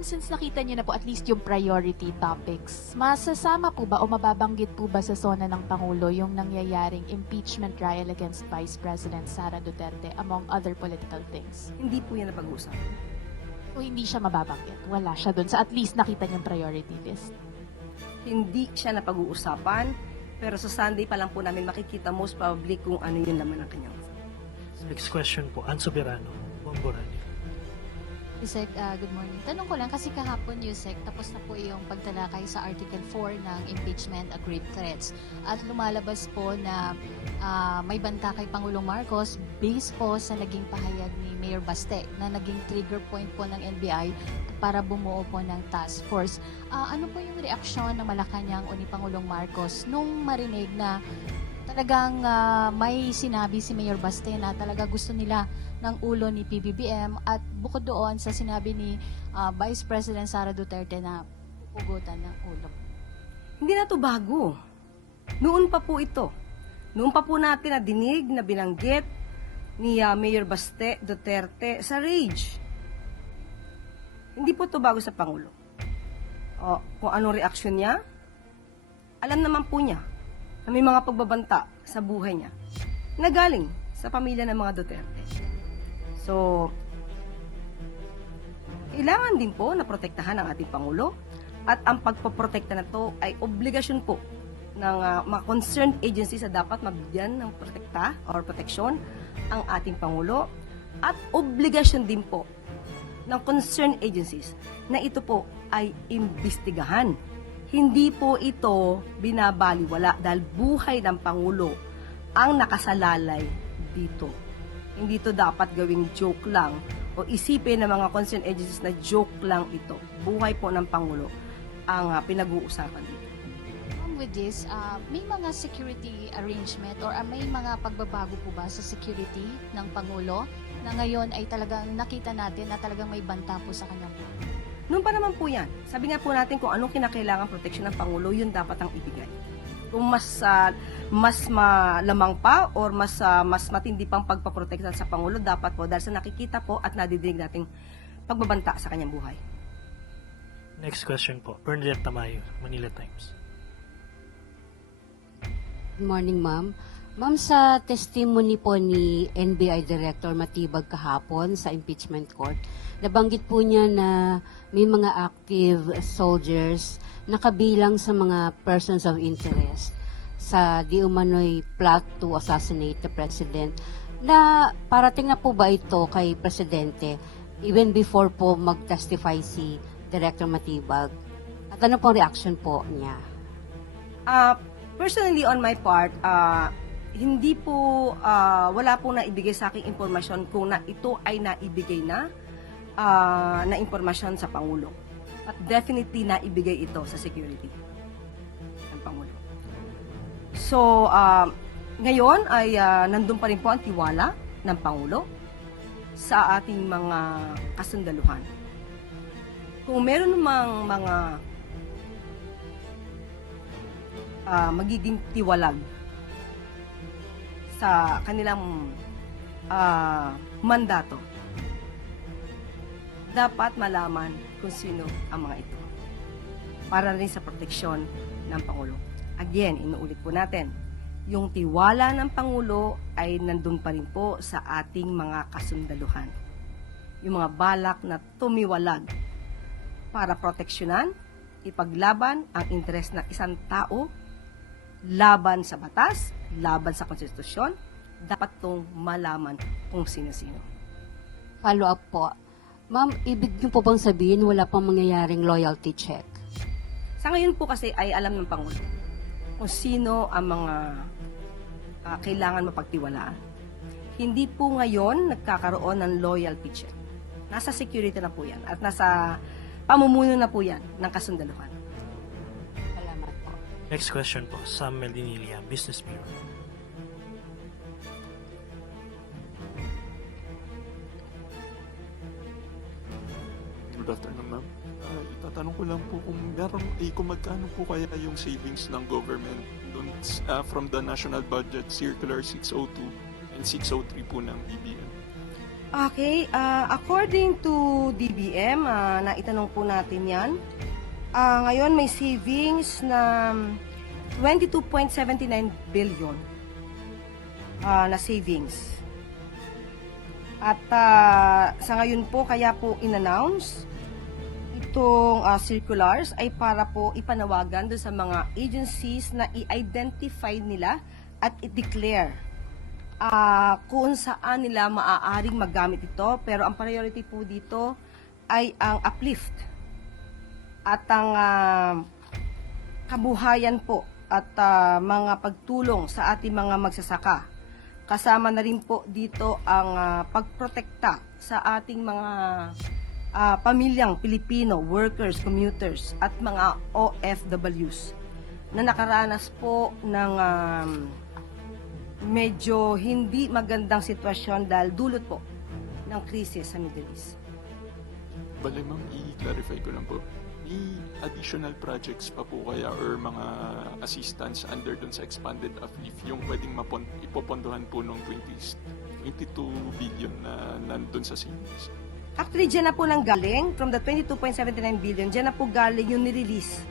Since nakita niyo na po at least yung priority topics, masasama po ba o mababanggit po ba sa SONA ng Pangulo yung nangyayaring impeachment trial against Vice President Sara Duterte among other political things? Hindi po yan napag-uusapan. O hindi siya mababanggit? Wala siya dun sa at least nakita niyong priority list? Hindi siya napag-uusapan, pero sa Sunday pa lang po namin makikita most probably kung ano yung laman ng kanyang. Next question po, Ann Soberano, Bomborani. Yusek, good morning. Tanong ko lang kasi kahapon, Yusek, tapos na po yung pagtalakay sa Article 4 ng impeachment agreed threats. At lumalabas po na may banta kay Pangulong Marcos based po sa naging pahayag ni Mayor Baste na naging trigger point po ng NBI para bumuo po ng task force. Ano po yung reaksyon ng Malacanang o ni Pangulong Marcos nung marinig na talagang may sinabi si Mayor Baste na talaga gusto nila ng ulo ni PBBM at bukod doon sa sinabi ni Vice President Sara Duterte na pupugutan ng ulo. Hindi na to bago. Noon pa po ito. Noon pa po natin na dinig na binanggit ni Mayor Baste Duterte sa rage. Hindi po to bago sa Pangulo. Kung anong reaksyon niya, alam naman po niya na may mga pagbabanta sa buhay niya na galing sa pamilya ng mga Duterte. So, kailangan din po na protektahan ang ating Pangulo at ang pagpoprotekta na to ay obligasyon po ng mga concerned agencies na dapat mabigyan ng protekta or proteksyon ang ating Pangulo at obligasyon din po ng concerned agencies na ito po ay imbestigahan. Hindi po ito binabaliwala dahil buhay ng Pangulo ang nakasalalay dito. Hindi ito dapat gawing joke lang o isipin ng mga concerned agencies na joke lang ito. Buhay po ng Pangulo ang pinag-uusapan dito. With this, may mga security arrangement or may mga pagbabago po ba sa security ng Pangulo na ngayon ay talagang nakita natin na talagang may banta po sa kanyang buhay? Noon pa naman po yan. Sabi nga po natin kung anong kinakailangan proteksyon ng Pangulo, yun dapat ang ibigay. Kung mas malamang pa or mas matindi pang pagpaprotekta sa Pangulo, dapat po dahil sa nakikita po at nadidinig nating pagbabanta sa kanyang buhay. Next question po, Bernadette Tamayo, Manila Times. Good morning, ma'am. Ma'am, sa testimony po ni NBI Director Matibag kahapon sa impeachment court, nabanggit po niya na may mga active soldiers na kabilang sa mga persons of interest sa di umano'y plot to assassinate the president. Na parating na po ba ito kay Presidente even before po mag-testify si Director Matibag? At ano pong reaction po niya? Personally, on my part, hindi po, wala po naibigay sa aking impormasyon kung na ito ay naibigay na impormasyon sa Pangulo. At definitely naibigay ito sa security ng Pangulo. So, ngayon ay nandun pa rin po ang tiwala ng Pangulo sa ating mga kasundaluhan. Kung meron namang mga magiging tiwalag sa kanilang mandato, dapat malaman kung sino ang mga ito para rin sa proteksyon ng Pangulo. Again, inuulit po natin, yung tiwala ng Pangulo ay nandun pa rin po sa ating mga kasundaluhan. Yung mga balak na tumiwalag para proteksyonan, ipaglaban ang interes ng isang tao laban sa batas, laban sa konstitusyon, dapat itong malaman kung sino-sino. Follow up po. Ma'am, ibig niyo po bang sabihin wala pang mangyayaring loyalty check? Sa ngayon po kasi ay alam ng Pangulo kung sino ang mga kailangan mapagtiwalaan. Hindi po ngayon nagkakaroon ng loyalty check. Nasa security na po yan at nasa pamumuno na po yan ng kasundaluhan. Salamat po. Next question po, Sam Meldinilia, Business Bureau. Good afternoon, ma'am. Itatanong ko lang po kung magkano po kaya yung savings ng government dun, from the National Budget Circular 602 and 603 po ng BBM. Okay, according to DBM, na itanong po natin yan, ngayon may savings na 22.79 billion na savings. At sa ngayon po, kaya po in-announce itong circulars ay para po ipanawagan doon sa mga agencies na i-identify nila at i-declare kung saan nila maaaring magamit ito. Pero ang priority po dito ay ang uplift at ang kabuhayan po at mga pagtulong sa ating mga magsasaka. Kasama na rin po dito ang pagprotekta sa ating mga pamilyang Pilipino, workers, commuters at mga OFWs na nakaranas po ng medyo hindi magandang sitwasyon dahil dulot po ng krisis sa Middle East. Bale ma'am, i-clarify ko lang po. May additional projects pa po kaya or mga assistance under dun sa expanded uplift yung pwedeng ipopondohan po ng 22 billion na nandun sa savings? Actually, dyan na po nang galing, from the 22.79 billion, dyan na po galing yung nirelease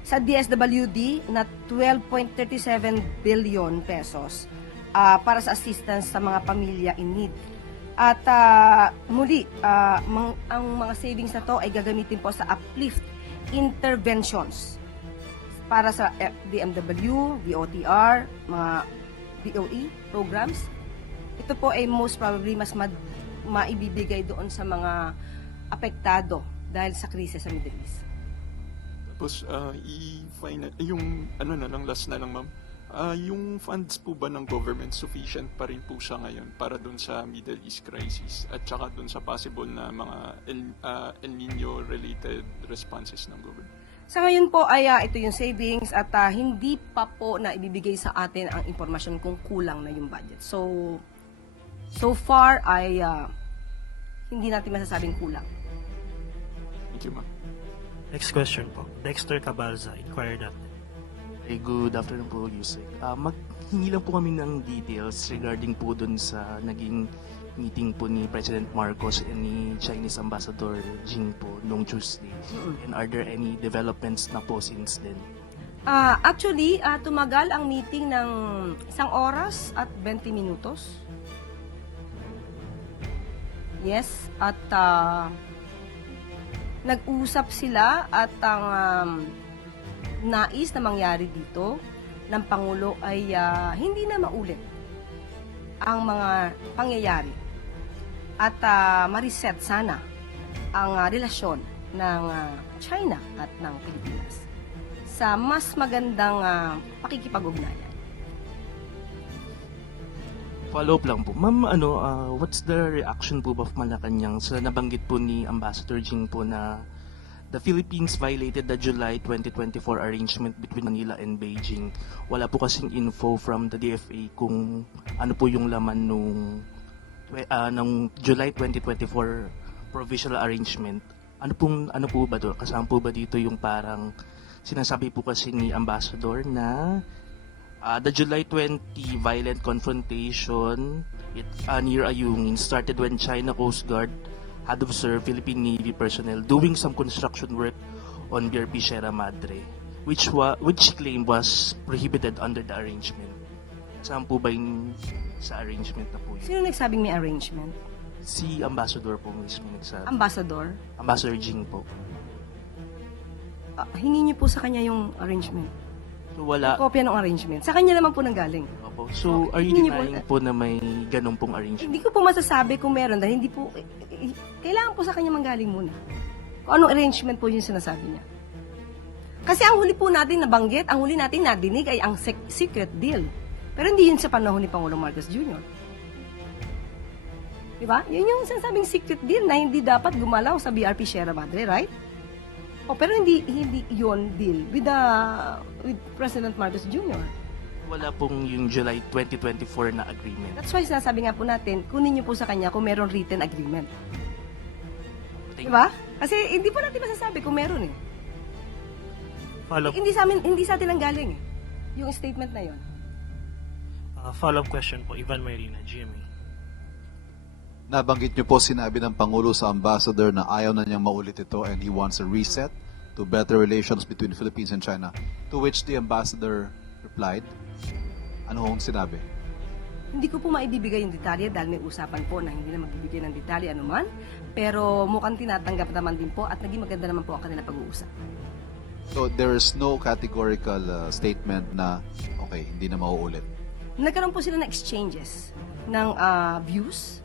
sa DSWD na 12.37 billion pesos para sa assistance sa mga pamilya in need. At muli, ang mga savings na to ay gagamitin po sa uplift interventions para sa DMW, DOTR, mga DOE programs. Ito po ay most probably mas maibibigay doon sa mga apektado dahil sa krisis sa Middle East. Tapos, yung ano na lang, last na lang ma'am, yung funds po ba ng government sufficient pa rin po siya ngayon para dun sa Middle East crisis at saka dun sa possible na mga El Nino related responses ng government? Sa ngayon po ay ito yung savings at hindi pa po na ibibigay sa atin ang impormasyon kung kulang na yung budget. So far ay hindi natin masasabing kulang. Thank you ma'am. Next question po. Dexter Cabalza, Inquirer.net. Hey, good afternoon po, Yusek. Maghingi lang po kami ng details regarding po dun sa naging meeting po ni President Marcos and ni Chinese Ambassador Jing po noong Tuesday. And are there any developments na po since then? Actually, tumagal ang meeting ng 1 oras at 20 minutos. Yes, at nag-usap sila at ang nais na mangyari dito ng Pangulo ay hindi na maulit ang mga pangyayari at ma-reset sana ang relasyon ng China at ng Pilipinas sa mas magandang pakikipag-ugnayan. Follow-up lang po. Ma'am, what's the reaction po of Malacanang sa nabanggit po ni Ambassador Jing po na the Philippines violated the July 2024 arrangement between Manila and Beijing. Wala po kasing info from the DFA kung ano po yung laman ng July 2024 provisional arrangement. Ano po ba to? Kasama po ba dito yung parang sinasabi po kasi ni Ambassador na the July 20 violent confrontation near Ayungin started when China Coast Guard had observed Philippine Navy personnel doing some construction work on BRP Sierra Madre, which she claimed was prohibited under the arrangement. Saan po ba yung sa arrangement na po yun? Sino nagsabing may arrangement? Si Ambassador po mismo nagsabi. Ambassador? Ambassador Jing po. Hingi niyo po sa kanya yung arrangement. So wala. Kopya ng arrangement. Sa kanya naman po nanggaling. Opo. So are you Hindi niyo po- denying po na may ganun pong arrangement? Hindi ko po masasabi kung meron dahil hindi po, kailangan po sa kanya manggaling muna. Kung anong arrangement po yung sinasabi niya. Kasi ang huli po natin nabanggit, ang huli natin nadinig ay ang secret deal. Pero hindi yun sa panahon ni Pangulong Marcos Jr. Diba? Yun yung sinasabing secret deal na hindi dapat gumalaw sa BRP Sierra Madre, right? Pero hindi yun deal with President Marcos Jr. Wala pong yung July 2024 na agreement. That's why sinasabi nga po natin, kunin niyo po sa kanya kung meron written agreement. Thank Diba? Kasi hindi po natin masasabi kung meron eh. Follow-up Hindi sa atin ang galing eh. Yung statement na yon. follow-up question po, Ivan Mayrina, GMA. Nabanggit niyo po sinabi ng Pangulo sa ambassador na ayaw na niyang maulit ito and he wants a reset to better relations between Philippines and China. To which the ambassador replied, ano hong sinabi? Hindi ko po maibibigay yung detalye dahil may usapan po na hindi na magbibigay ng detalye anuman. Pero mukhang tinatanggap naman din po at naging maganda naman po ang kanila pag-uusap. So there is no categorical statement na okay, hindi na mauulit. Nagkaroon po sila ng exchanges ng views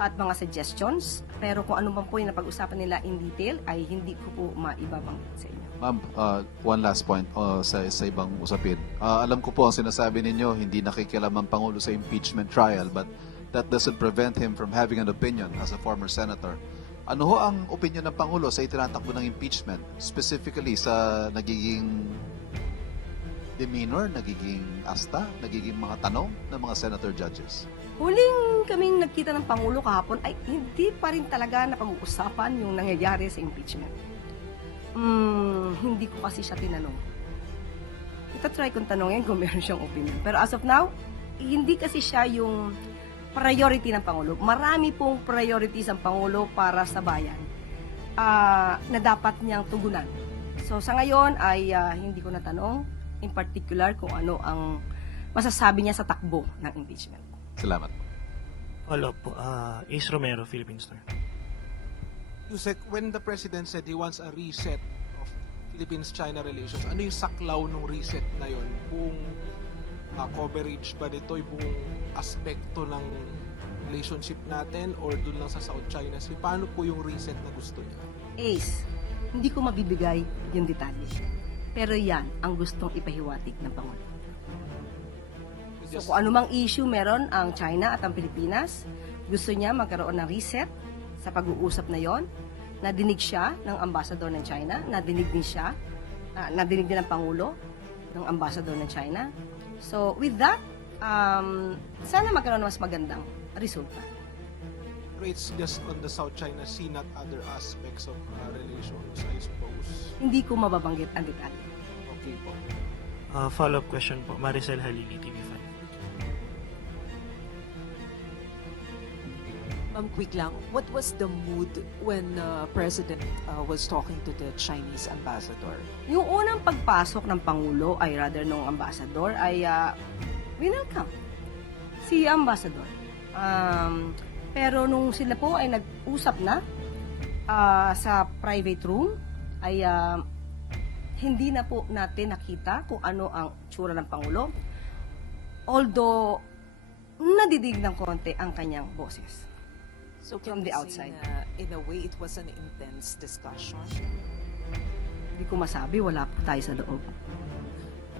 at mga suggestions. Pero kung ano man po yung napag-usapan nila in detail ay hindi ko po maibabanggit sa inyo. Ma'am, one last point sa ibang usapin. Alam ko po ang sinasabi ninyo, hindi nakikialam ang Pangulo sa impeachment trial, but that doesn't prevent him from having an opinion as a former senator. Ano ho ang opinion ng Pangulo sa itinatakbo ng impeachment? Specifically sa nagiging demeanor, nagiging asta, nagiging mga tanong ng mga senator judges? Huling kaming nagkita ng Pangulo kahapon ay hindi pa rin talaga napag-uusapan yung nangyayari sa impeachment. Hindi ko kasi siya tinanong. Itatry kong tanongin kung meron siyang opinion. Pero as of now, hindi kasi siya yung priority ng Pangulo. Marami pong priorities ang Pangulo para sa bayan na dapat niyang tugunan. So sa ngayon ay hindi ko natanong in particular kung ano ang masasabi niya sa takbo ng impeachment. Salamat. Follow up po. Ace Romero, Philippine Star. Yusek, when the President said he wants a reset of Philippines-China relations, ano yung saklaw ng reset na yon? Buong coverage ba nito, yung buong aspekto ng relationship natin or dun lang sa South China Sea? Paano po yung reset na gusto niya? Ace, hindi ko mabibigay yung detalye. Pero yan ang gustong ipahiwatig ng Pangulo. So kung anumang issue meron ang China at ang Pilipinas, gusto niya magkaroon ng reset sa pag-uusap na yon. Nadinig siya ng ambassador ng China, nadinig din ng Pangulo ng ambassador ng China. So with that, sana magkaroon ng mas magandang resulta. Pero it's just on the South China Sea, not other aspects of relations, I suppose. Hindi ko mababanggit ang detalye. Okay po. Follow-up question po. Maricel Halili, TV5. Quick lang, what was the mood when President was talking to the Chinese ambassador? Yung unang pagpasok ng Pangulo ay rather nung ambassador ay winelcome si ambassador. Pero nung sila po ay nag-usap na sa private room ay hindi na po natin nakita kung ano ang tsura ng Pangulo. Although nadidig ng konti ang kanyang boses. So From can the we outside. say in a way, it was an intense discussion? Hindi ko masabi, wala po tayo sa loob.